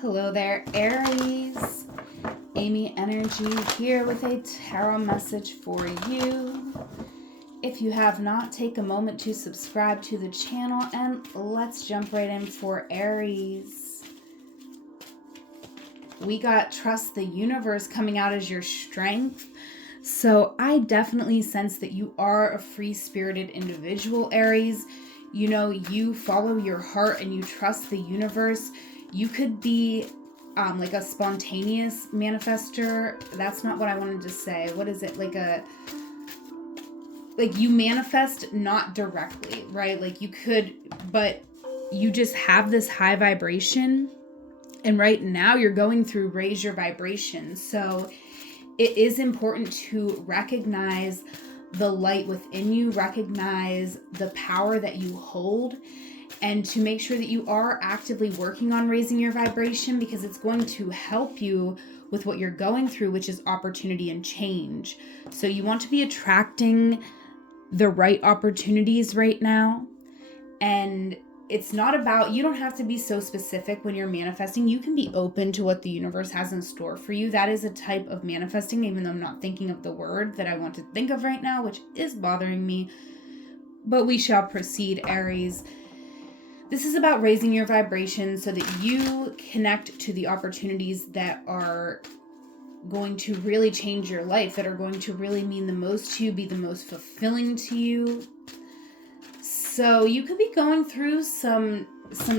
Hello there, Aries. Amy Energy here with a tarot message for you. If you have not, take a moment to subscribe to the channel and let's jump right in for Aries. We got Trust the Universe coming out as your strength. So I definitely sense that you are a free-spirited individual, Aries. You know, you follow your heart and you trust the universe. You could be like a spontaneous manifester. That's not what I wanted to say. What is it? Like you manifest not directly, right? Like you could, but you just have this high vibration. And right now you're going through raise your vibration. So it is important to recognize the light within you, recognize the power that you hold, and to make sure that you are actively working on raising your vibration, because it's going to help you with what you're going through, which is opportunity and change. So you want to be attracting the right opportunities right now. And it's not about, you don't have to be so specific when you're manifesting. You can be open to what the universe has in store for you. That is a type of manifesting, even though I'm not thinking of the word that I want to think of right now, which is bothering me. But we shall proceed, Aries. This is about raising your vibration so that you connect to the opportunities that are going to really change your life, that are going to really mean the most to you, be the most fulfilling to you. So you could be going through some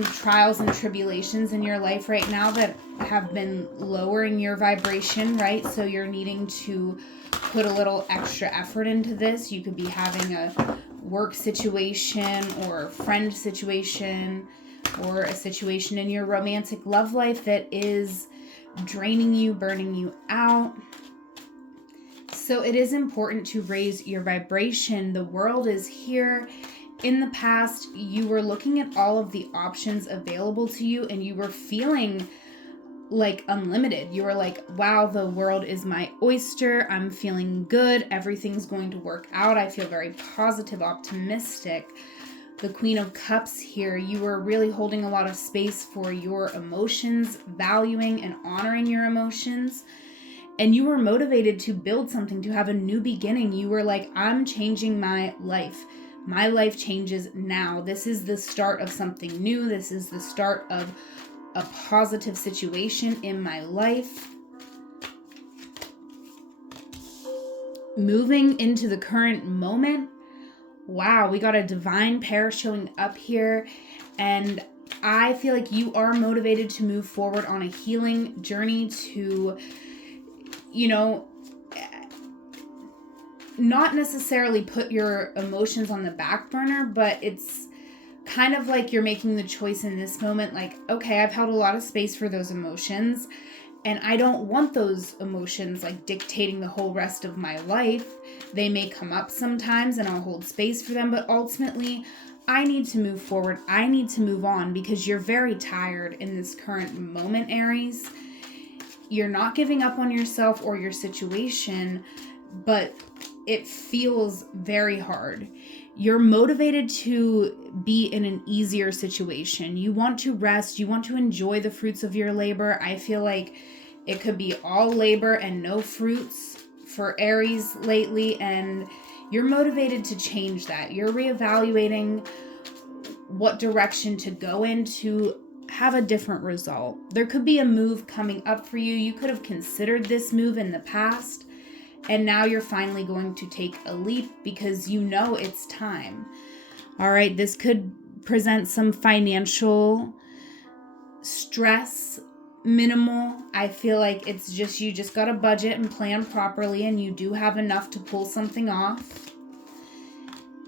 trials and tribulations in your life right now that have been lowering your vibration, right? So you're needing to put a little extra effort into this. You could be having a work situation or a friend situation or a situation in your romantic love life that is draining you, burning you out. So it is important to raise your vibration. The world is here. In the past, you were looking at all of the options available to you and you were feeling like unlimited. You were like, wow, the world is my oyster. I'm feeling good. Everything's going to work out. I feel very positive, optimistic. The Queen of Cups here, you were really holding a lot of space for your emotions, valuing and honoring your emotions. And you were motivated to build something, to have a new beginning. You were like, I'm changing my life. My life changes now. This is the start of something new. This is the start of a positive situation in my life. Moving into the current moment. Wow, we got a divine pair showing up here. And I feel like you are motivated to move forward on a healing journey to, not necessarily put your emotions on the back burner, but it's kind of like you're making the choice in this moment, like, okay, I've held a lot of space for those emotions, and I don't want those emotions like dictating the whole rest of my life. They may come up sometimes and I'll hold space for them, but ultimately I need to move forward. I need to move on, because you're very tired in this current moment, Aries. You're not giving up on yourself or your situation, but it feels very hard. You're motivated to be in an easier situation. You want to rest. You want to enjoy the fruits of your labor. I feel like it could be all labor and no fruits for Aries lately, and you're motivated to change that. You're reevaluating what direction to go in to have a different result. There could be a move coming up for you. You could have considered this move in the past, and now you're finally going to take a leap because you know it's time. All right, this could present some financial stress, minimal. I feel like it's just, you just got to budget and plan properly, and you do have enough to pull something off.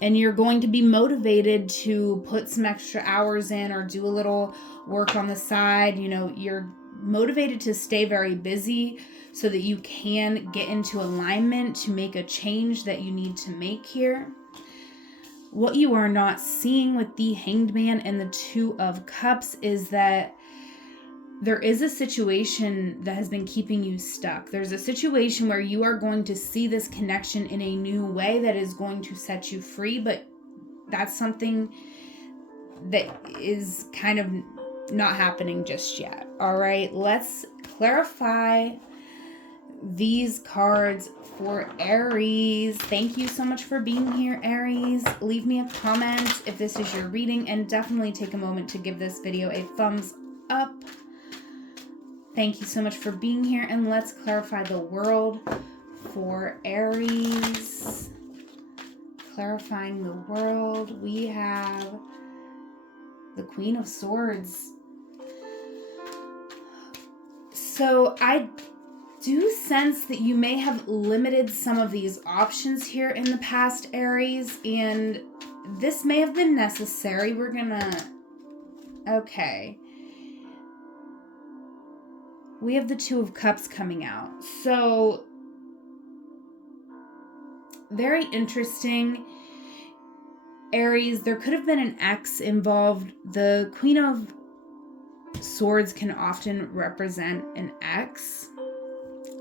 And you're going to be motivated to put some extra hours in or do a little work on the side. You're motivated to stay very busy so that you can get into alignment to make a change that you need to make here. What you are not seeing with the Hanged Man and the Two of Cups is that there is a situation that has been keeping you stuck. There's a situation where you are going to see this connection in a new way that is going to set you free, but that's something that is kind of not happening just yet. All right, let's clarify these cards for Aries. Thank you so much for being here, Aries. Leave me a comment if this is your reading, and definitely take a moment to give this video a thumbs up. Thank you so much for being here, and let's clarify the world for Aries. Clarifying the world, we have the Queen of Swords. So I do sense that you may have limited some of these options here in the past, Aries, and this may have been necessary. We're gonna... Okay. We have the Two of Cups coming out. So, very interesting. Aries, there could have been an ex involved. The Queen of Swords can often represent an ex.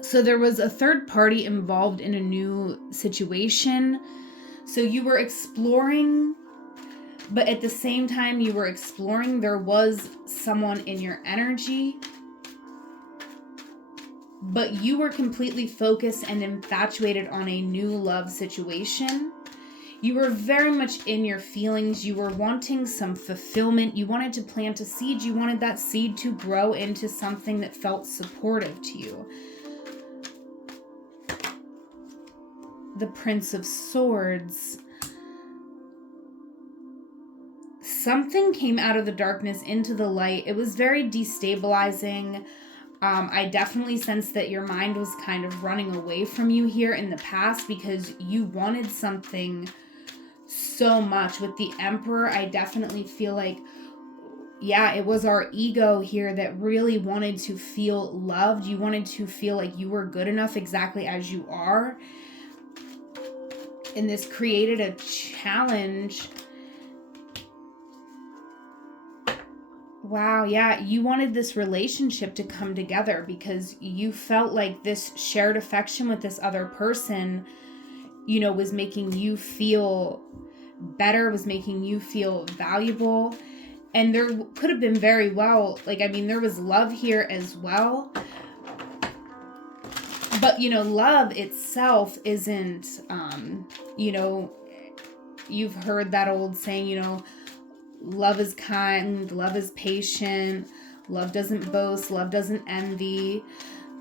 So there was a third party involved in a new situation. So you were exploring, but at the same time you were exploring, there was someone in your energy, but you were completely focused and infatuated on a new love situation. You were very much in your feelings. You were wanting some fulfillment. You wanted to plant a seed. You wanted that seed to grow into something that felt supportive to you. The Prince of Swords. Something came out of the darkness into the light. It was very destabilizing. I definitely sense that your mind was kind of running away from you here in the past because you wanted something so much. With the Emperor, I definitely feel like, yeah, it was our ego here that really wanted to feel loved. You wanted to feel like you were good enough exactly as you are. And this created a challenge. Wow, yeah, you wanted this relationship to come together because you felt like this shared affection with this other person, you know, was making you feel better, was making you feel valuable. And there could have been very well, like, I mean, there was love here as well. But, you know, love itself isn't, you know, you've heard that old saying, you know, love is kind, love is patient, love doesn't boast, love doesn't envy,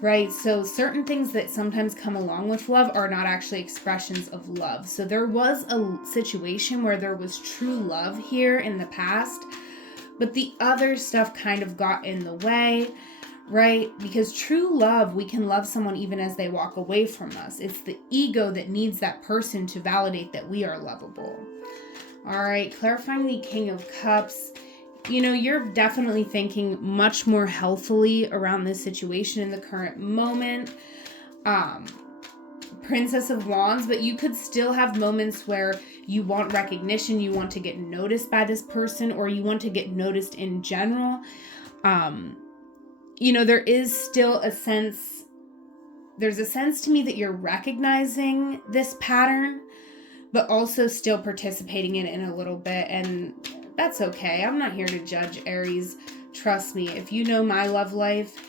right? So certain things that sometimes come along with love are not actually expressions of love. So there was a situation where there was true love here in the past, but the other stuff kind of got in the way, right? Because true love, we can love someone even as they walk away from us. It's the ego that needs that person to validate that we are lovable. All right, clarifying the King of Cups. You know, you're definitely thinking much more healthily around this situation in the current moment. Princess of Wands, but you could still have moments where you want recognition, you want to get noticed by this person, or you want to get noticed in general. You know, there is still a sense, there's a sense to me that you're recognizing this pattern, but also still participating in it in a little bit, and that's okay. I'm not here to judge, Aries. Trust me, if you know my love life,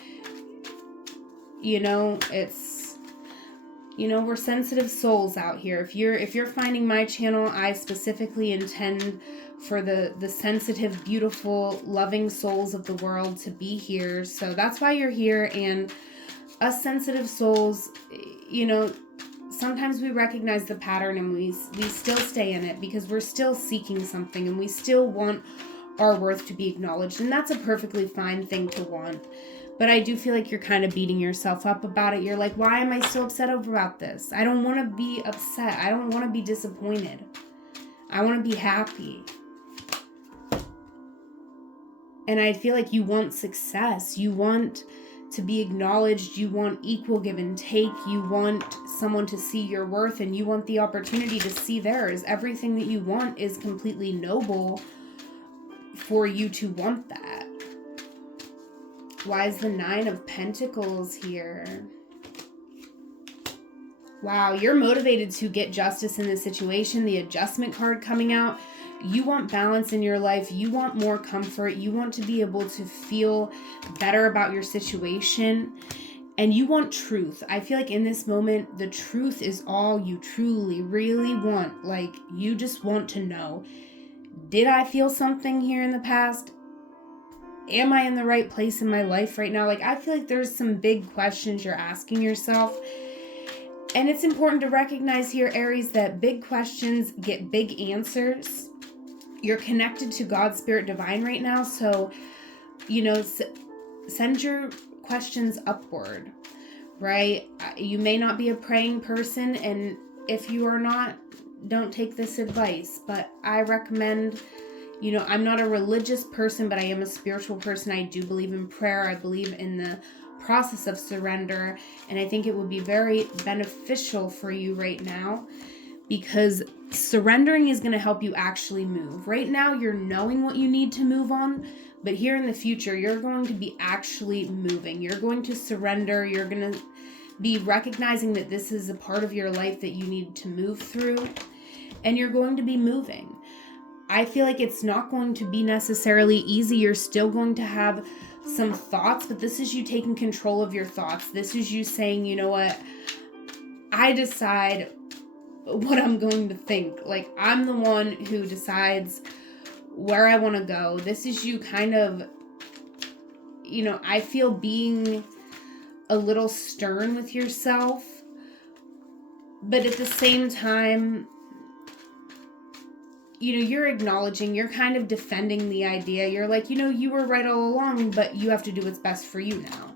you know, it's, you know, we're sensitive souls out here. If you're finding my channel, I specifically intend for the sensitive, beautiful, loving souls of the world to be here. So that's why you're here. And us sensitive souls, you know, sometimes we recognize the pattern and we still stay in it because we're still seeking something and we still want our worth to be acknowledged. And that's a perfectly fine thing to want. But I do feel like you're kind of beating yourself up about it. You're like, why am I so upset about this? I don't want to be upset. I don't want to be disappointed. I want to be happy. And I feel like you want success. You want to be acknowledged. You want equal give and take. You want someone to see your worth, and you want the opportunity to see theirs. Everything that you want is completely noble for you to want that. Why is the Nine of Pentacles here? Wow, you're motivated to get justice in this situation. The Adjustment card coming out. You want balance in your life. You want more comfort. You want to be able to feel better about your situation. And you want truth. I feel like in this moment, the truth is all you truly, really want. Like, you just want to know, did I feel something here in the past? Am I in the right place in my life right now? Like, I feel like there's some big questions you're asking yourself. And it's important to recognize here, Aries, that big questions get big answers. You're connected to God's Spirit Divine right now. So, send your questions upward, right? You may not be a praying person. And if you are not, don't take this advice. But I recommend, I'm not a religious person, but I am a spiritual person. I do believe in prayer. I believe in the process of surrender. And I think it would be very beneficial for you right now, because surrendering is going to help you actually move. Right now, you're knowing what you need to move on, but here in the future, you're going to be actually moving. You're going to surrender. You're going to be recognizing that this is a part of your life that you need to move through, and you're going to be moving. I feel like it's not going to be necessarily easy. You're still going to have some thoughts, but this is you taking control of your thoughts. This is you saying, you know what? I decide what I'm going to think. Like, I'm the one who decides where I want to go. This is you kind of, I feel being a little stern with yourself, but at the same time, you're acknowledging, you're kind of defending the idea. You're like, you were right all along, but you have to do what's best for you now,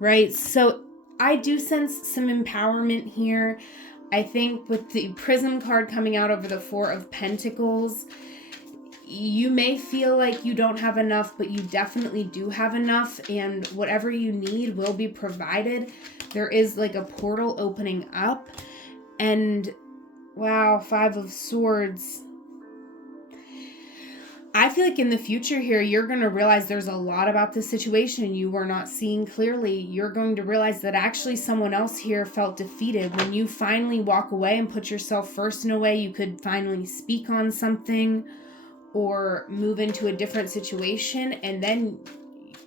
right? So I do sense some empowerment here. I think with the Prism card coming out over the Four of Pentacles, you may feel like you don't have enough, but you definitely do have enough, and whatever you need will be provided. There is like a portal opening up, and wow, Five of Swords. I feel like in the future here, you're going to realize there's a lot about this situation you were not seeing clearly. You're going to realize that actually someone else here felt defeated. When you finally walk away and put yourself first in a way, you could finally speak on something or move into a different situation. And then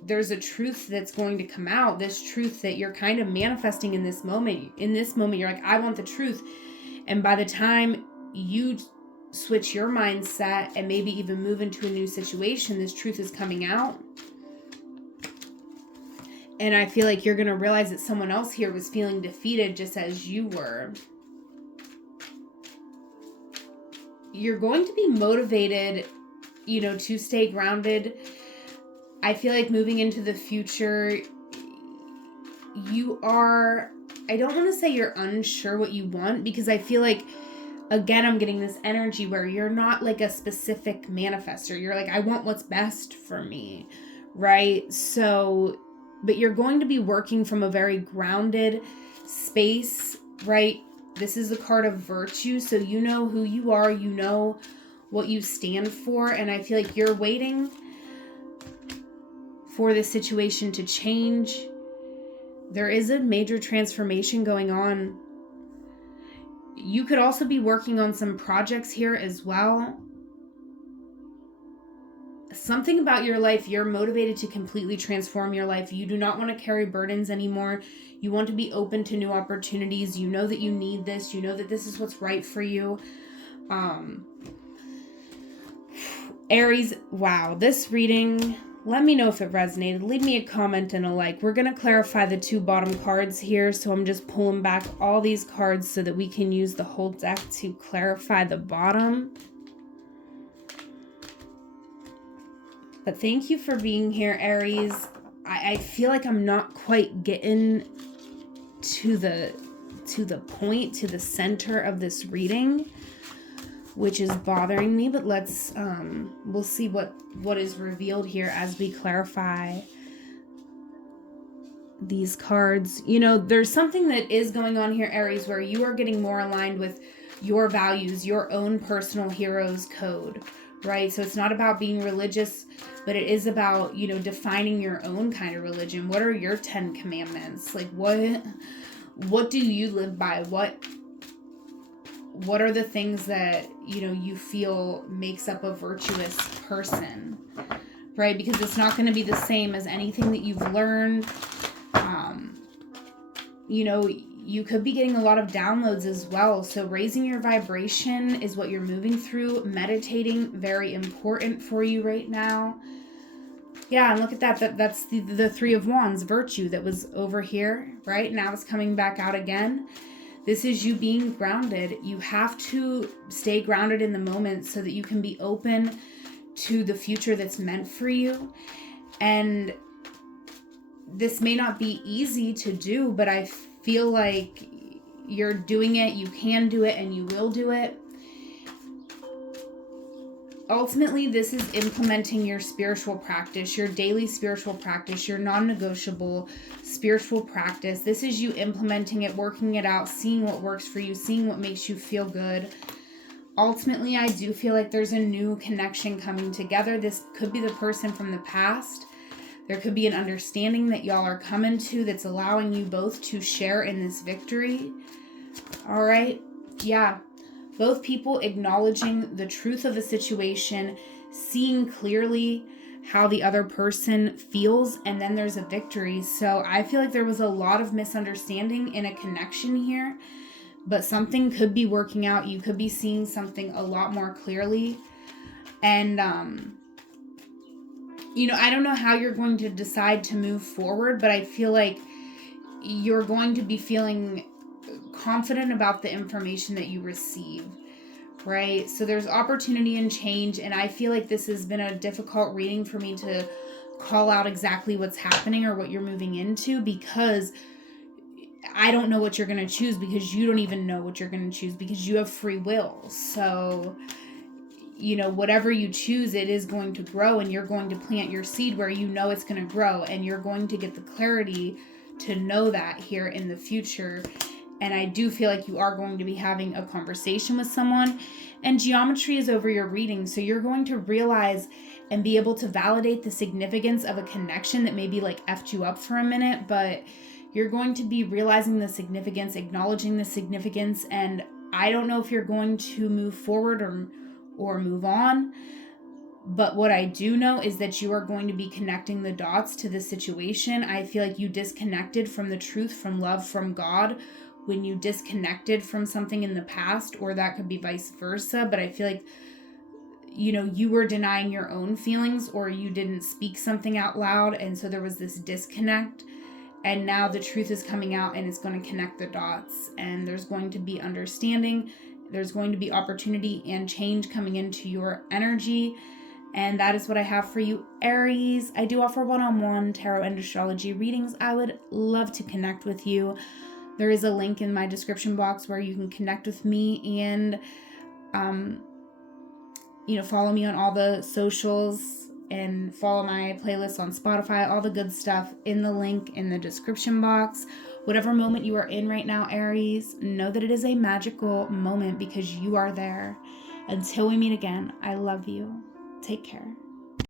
there's a truth that's going to come out, this truth that you're kind of manifesting in this moment. In this moment, you're like, I want the truth. And by the time you switch your mindset and maybe even move into a new situation, this truth is coming out. And I feel like you're going to realize that someone else here was feeling defeated just as you were. You're going to be motivated, to stay grounded. I feel like moving into the future, I don't want to say you're unsure what you want, because I feel like, again, I'm getting this energy where you're not like a specific manifester. You're like, I want what's best for me, right? So, but you're going to be working from a very grounded space, right? This is the card of virtue. So you know who you are, you know what you stand for. And I feel like you're waiting for this situation to change. There is a major transformation going on. You could also be working on some projects here as well. Something about your life, you're motivated to completely transform your life. You do not want to carry burdens anymore. You want to be open to new opportunities. You know that you need this. You know that this is what's right for you. Aries, wow, this reading, let me know if it resonated. Leave me a comment and a like. We're going to clarify the two bottom cards here, so I'm just pulling back all these cards so that we can use the whole deck to clarify the bottom. But thank you for being here, Aries. I feel like I'm not quite getting to the point, to the center of this reading, which is bothering me, but let's we'll see what is revealed here as we clarify these cards. There's something that is going on here, Aries, where you are getting more aligned with your values, your own personal hero's code, right? So it's not about being religious, but it is about, defining your own kind of religion. What are your 10 commandments? Like, what do you live by? what are the things that, you feel makes up a virtuous person, right? Because it's not going to be the same as anything that you've learned. You could be getting a lot of downloads as well. So raising your vibration is what you're moving through. Meditating, very important for you right now. Yeah, and look at that. That's the Three of Wands, virtue, that was over here, right? Now it's coming back out again. This is you being grounded. You have to stay grounded in the moment so that you can be open to the future that's meant for you. And this may not be easy to do, but I feel like you're doing it. You can do it, and you will do it. Ultimately, this is implementing your spiritual practice, your daily spiritual practice, your non-negotiable spiritual practice. This is you implementing it, working it out, seeing what works for you, seeing what makes you feel good. Ultimately, I do feel like there's a new connection coming together. This could be the person from the past. There could be an understanding that y'all are coming to that's allowing you both to share in this victory. All right. Yeah. Both people acknowledging the truth of the situation, seeing clearly how the other person feels, and then there's a victory. So I feel like there was a lot of misunderstanding in a connection here, but something could be working out. You could be seeing something a lot more clearly. And, I don't know how you're going to decide to move forward, but I feel like you're going to be feeling confident about the information that you receive, right? So there's opportunity and change, and I feel like this has been a difficult reading for me to call out exactly what's happening or what you're moving into, because I don't know what you're going to choose, because you don't even know what you're going to choose, because you have free will. So whatever you choose, it is going to grow, and you're going to plant your seed where it's going to grow, and you're going to get the clarity to know that here in the future. And I do feel like you are going to be having a conversation with someone, and geometry is over your reading. So you're going to realize and be able to validate the significance of a connection that maybe like effed you up for a minute, but you're going to be realizing the significance, acknowledging the significance. And I don't know if you're going to move forward or move on, but what I do know is that you are going to be connecting the dots to this situation. I feel like you disconnected from the truth, from love, from God, when you disconnected from something in the past, or that could be vice versa. But I feel like, you were denying your own feelings, or you didn't speak something out loud. And so there was this disconnect, and now the truth is coming out, and it's going to connect the dots, and there's going to be understanding. There's going to be opportunity and change coming into your energy. And that is what I have for you, Aries. I do offer one-on-one tarot and astrology readings. I would love to connect with you. There is a link in my description box where you can connect with me and, follow me on all the socials and follow my playlist on Spotify, all the good stuff in the link in the description box. Whatever moment you are in right now, Aries, know that it is a magical moment because you are there. Until we meet again, I love you. Take care.